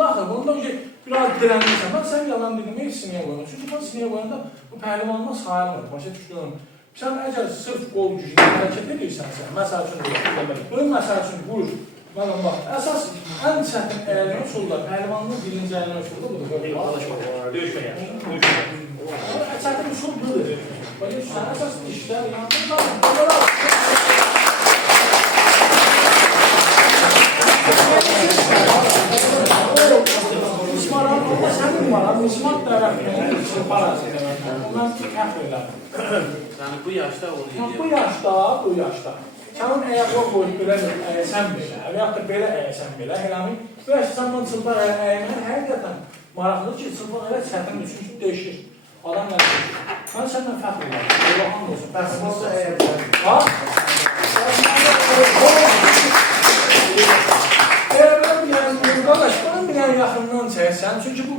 onda axı, bundan ki, biraz dirənirsən, mən sən yalan dedim, sinəyə qoyma. Çünki mən sinəyə qoyanda bu pəhlivanlığa sayılmır, başa düşdüm. Sən əgər sırf qol gücünə hərəkət edirsənsə, məsəl üçün deyək, bunun məsəl üçün vur, mənə bax, əsas ən çətin əyləmə üsulda, pəhlivanlığın birinci əyləmə üsulda budur. Döyüşməyən. Çətin üsul budur. Başa düşsən, əsas dişlər yandır, Müslüman tərəfinin için parası demək. Ondan kəf elədim. Yəni bu yaşda onu edir. Bu yaşda. Sənin əyaqla qoyub belə əyəsən belə, və yaxud da belə əyəsən belə, eləmin. Bu yaşda sən çılpaq əyəmək həqiqətən maraqlıdır ki, çılpaq elə çətindir, çünki dəyişir. Adam gəlir. Mən səndən fəxr edirəm. Allah'ın olsun. Bəsmazda əyəsən. Ha? Eğer ben bir yandan, qardaş, bunun bir yaxından çəksən, çünki bu